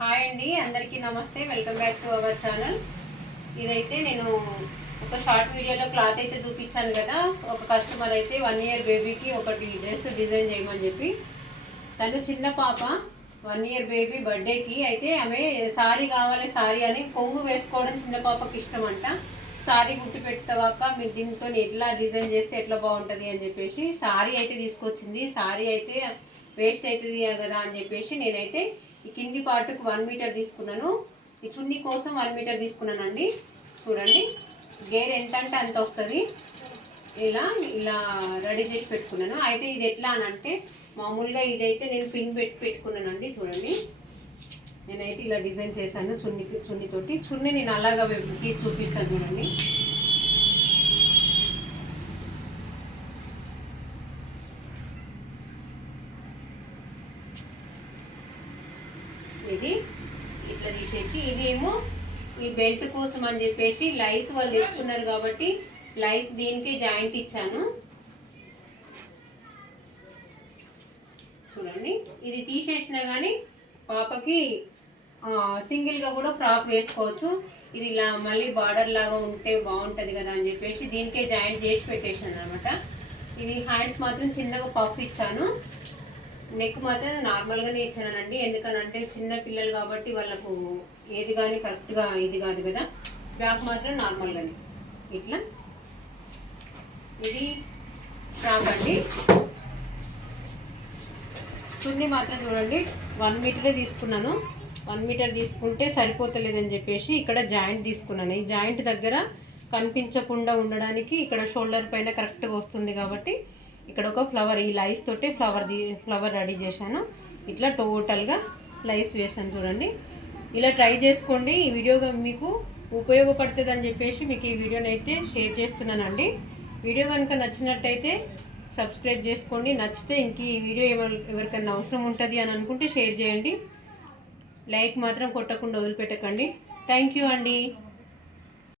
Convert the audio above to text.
Hi అండి అందరికీ నమస్తే. Welcome back to our channel. ఇదైతే నేను ఒక షార్ట్ వీడియోలో క్లాత్ అయితే చూపించాను కదా. ఒక కస్టమర్ అయితే వన్ ఇయర్ బేబీకి ఒకటి డ్రెస్ డిజైన్ చేయమని చెప్పి. తను చిన్న పాప వన్ ఇయర్ బేబీ బర్త్డేకి. అయితే ఆమె సారీ కావాలి సారీ అని కొంగు వేసుకోవడం చిన్న పాపకి ఇష్టం అంట సారీ గుట్టి పెట్టవాక మీరు దీంతో ఎట్లా డిజైన్ చేస్తే ఎట్లా బాగుంటుంది అని చెప్పేసి సారీ అయితే తీసుకొచ్చింది. సారీ అయితే వేస్ట్ అవుతుంది కదా అని చెప్పేసి నేనైతే ఈ కింది పార్ట్కి వన్ మీటర్ తీసుకున్నాను. ఈ చున్నీ కోసం వన్ మీటర్ తీసుకున్నానండి. చూడండి. గేర్ ఎంత అంటే అంత వస్తుంది. ఇలా ఇలా రెడీ చేసి పెట్టుకున్నాను. అయితే ఇది ఎట్లా అని అంటే మామూలుగా ఇదైతే నేను పిన్ పెట్టి పెట్టుకున్నానండి. చూడండి. నేనైతే ఇలా డిజైన్ చేశాను చున్ని చున్నీతోటి. చున్నీ నేను అలాగా తీసి చూపిస్తాను చూడండి. ఇది ఇట్లా తీసేసి ఇదేమో ఈ బెల్ట్ కోసం అని చెప్పేసి లైస్ వాళ్ళు తీసుకున్నారు కాబట్టి లైస్ దీనికి జాయింట్ ఇచ్చాను. చూడండి ఇది తీసేసినా కానీ పాపకి సింగిల్గా కూడా ఫ్రాక్ వేసుకోవచ్చు. ఇది ఇలా మళ్ళీ బార్డర్ లాగా ఉంటే బాగుంటుంది కదా అని చెప్పేసి దీనికే జాయింట్ చేసి పెట్టేసాను అనమాట ఇది హ్యాండ్స్ మాత్రం చిన్నగా పఫ్ ఇచ్చాను. నెక్ మాత్రం నార్మల్గానే ఇచ్చానండి. ఎందుకనంటే చిన్న పిల్లలు కాబట్టి వాళ్ళకు ఏది కానీ కరెక్ట్గా ఇది కాదు కదా. బ్యాక్ మాత్రం నార్మల్గానే. ఇట్లా? ఇది ఫ్రాక్ అండి. చున్నీ మాత్రం చూడండి. వన్ మీటరే తీసుకున్నాను. వన్ మీటర్ తీసుకుంటే సరిపోతలేదని చెప్పేసి ఇక్కడ జాయింట్ తీసుకున్నాను. ఈ జాయింట్ దగ్గర కనిపించకుండా ఉండడానికి ఇక్కడ షోల్డర్ పైన కరెక్ట్గా వస్తుంది కాబట్టి ఇక్కడ ఒక ఫ్లవర్ ఈ లైస్ తోటే ఫ్లవర్ ఫ్లవర్ రెడీ చేశాను. ఇట్లా టోటల్గా లైస్ వేసాను చూడండి. ఇలా ట్రై చేసుకోండి. ఈ వీడియో మీకు ఉపయోగపడుతుంది అని చెప్పేసి మీకు ఈ వీడియోని అయితే షేర్ చేస్తున్నానండి. వీడియో కనుక నచ్చినట్టయితే సబ్స్క్రైబ్ చేసుకోండి. నచ్చితే ఇంక ఈ వీడియో ఎవరి ఎవరికైనా అవసరం ఉంటుంది అని అనుకుంటే షేర్ చేయండి. లైక్ మాత్రం కొట్టకుండా వదిలిపెట్టకండి. థ్యాంక్ యూ అండి.